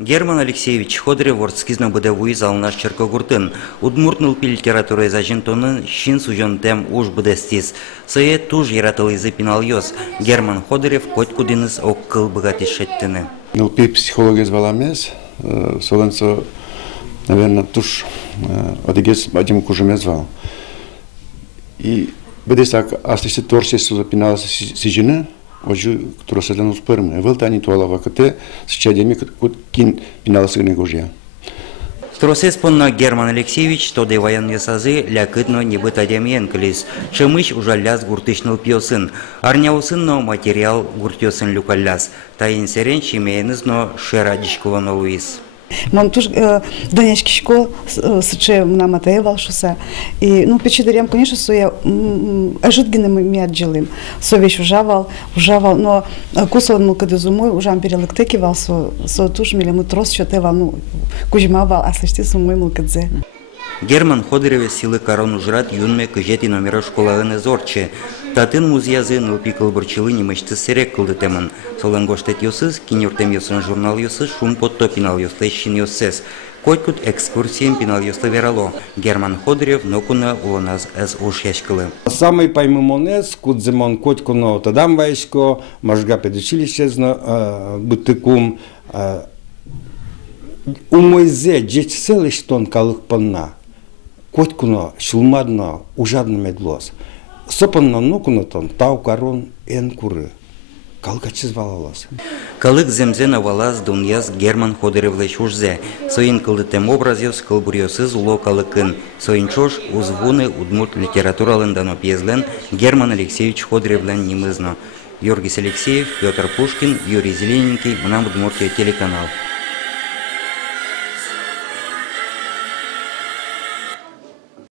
Герман Алексеевич Ходырев вордскизна быдевуи залнаш черкогуртын. Удмуртныл литература зажинтонын шин сужон тем уж быдестис. Сые туж яратыл изы пинал йос. Герман Ходырев коть кудиныз оккыл быгатишеттіні. Пи психология зваламез, соленцо, наверное, туж одигес один кужемез звал. И быдесак, асти творчество запиналось сижины, Ожу, который создал успорный, в Алтане туалава, когда с чадями кин пинался на гужья. Стросес понна Герман Алексеевич, то де военные сазы, лякытно не быть адемьен клис. Чемыш ужаляс гуртышныл пьосын. Арняусын но материал гуртёсын люкаляс. Таин серен чимееныз но шерадичкова но Луис. Мам туж донечки школ сыче на матаевал шуса. И ну печидарям, конечно, соя ажитгиным ми отжилым. Со вещь ужавал, но кусал ну когда зумой ужам перелектекивал со туж миле мы трос чотевал ну кужмавал, а слышти сумой мулкадзе. Герман Ходырев силы корону жрат юнме кыжети номера школағыны зорче. Татын музеязы нылпи кылбырчылы немешті серек кылды темін. Солан гоштет йосыз, кинюртем йосын журнал йосыз, шум потто пинал йосты шин йосыз. Койкут экскурсиям пинал йосты верало. Герман Ходырев нокуна уланаз эз уж яшкылы. Самый поймумонез, кудземон котькуно тадам вайшко, можга педучилище бутыкум. Умойзе джечселы штон калык понна. Котькуно шулмадно ужадно медлос. Сопанно нокунотон тау карон эн куры. Калкачыз валалас. Калык земзена валаз дуньяз Герман Ходыревлы шужзе. Соин кылдытем образёс кылбурьосыз уло калыкын. Соин чош узвуны удмурт литературалындано пьезлен Герман Алексеевич Ходыревлен немызно. Георгий Алексеев, Петр Пушкин, Юрий Зелененький, Мнам Удмуртия телеканал.